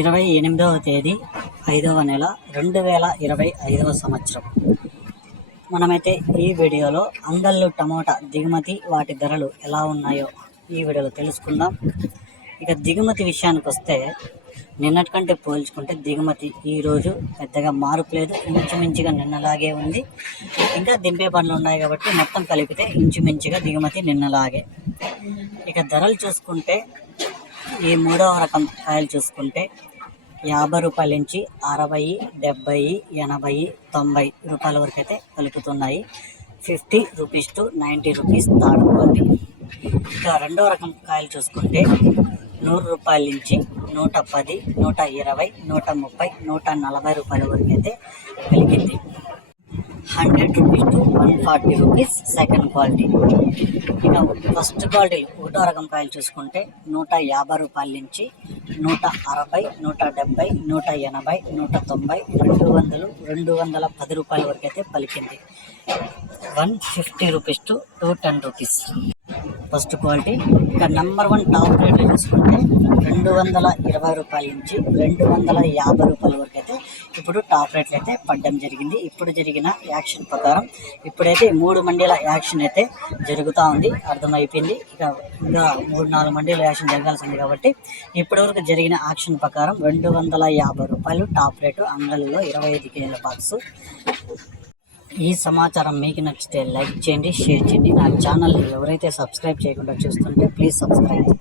ఇరవై ఎనిమిదవ తేదీ ఐదవ నెల రెండు వేల ఇరవై ఐదవ సంవత్సరం. మనమైతే ఈ వీడియోలో అంగళ్ళు టమోటా దిగుమతి వాటి ధరలు ఎలా ఉన్నాయో ఈ వీడియోలో తెలుసుకుందాం. ఇక దిగుమతి విషయానికి వస్తే నిన్నటి కంటే పోల్చుకుంటే దిగుమతి ఈరోజు పెద్దగా మార్పు లేదు ఇంచుమించుగా నిన్నలాగే ఉంది. ఇంకా దింపే పనులు ఉన్నాయి కాబట్టి మొత్తం కలిపితే ఇంచుమించుగా దిగుమతి నిన్నలాగే. ఇక ధరలు చూసుకుంటే ఈ మూడవ రకం కాయలు చూసుకుంటే యాభై రూపాయల నుంచి అరవై డెబ్బై ఎనభై తొంభై రూపాయల వరకు అయితే కలుపుతున్నాయి fifty rupees to ninety rupees third quality ఇక రెండవ రకం కాయలు చూసుకుంటే నూరు రూపాయల నుంచి నూట పది నూట ఇరవై నూట ముప్పై నూట నలభై రూపాయల వరకు అయితే పెరిగింది hundred rupees to one forty rupees second quality. ఇక ఫస్ట్ క్వాలిటీ ఒకటో రకం కాయలు చూసుకుంటే నూట యాభై రూపాయల నుంచి నూట అరవై నూట డెబ్బై నూట ఎనభై నూట తొంభై రెండు వందలు రెండు వందల పది రూపాయల వరకు అయితే పలికింది. One fifty rupees to two ten rupees. First quality. ఇక నెంబర్ వన్ టాప్ రేట్ చూసుకుంటే రెండు వందల ఇరవై రూపాయల నుంచి రెండు వందల యాభై రూపాయల వరకు అయితే ఇప్పుడు టాప్ రేట్లు అయితే పడ్డం జరిగింది. ఇప్పుడు జరిగిన యాక్షన్ ప్రకారం ఇప్పుడైతే మూడు మండీల యాక్షన్ అయితే జరుగుతూ ఉంది. అర్థమైపోయింది. ఇక ఇంకా మూడు నాలుగు మండీల యాక్షన్ జరగాల్సి ఉంది కాబట్టి ఇప్పటివరకు జరిగిన యాక్షన్ ప్రకారం రెండు వందల యాభై రూపాయలు టాప్ రేటు అంగళ్ళలో ఇరవై ఐదు కేజీల బాక్స్. ఈ సమాచారం మీకు నచ్చితే లైక్ చేయండి షేర్ చేయండి. నా ఛానల్ని ఎవరైతే సబ్స్క్రైబ్ చేయకుండా చూస్తుంటే ప్లీజ్ సబ్స్క్రైబ్.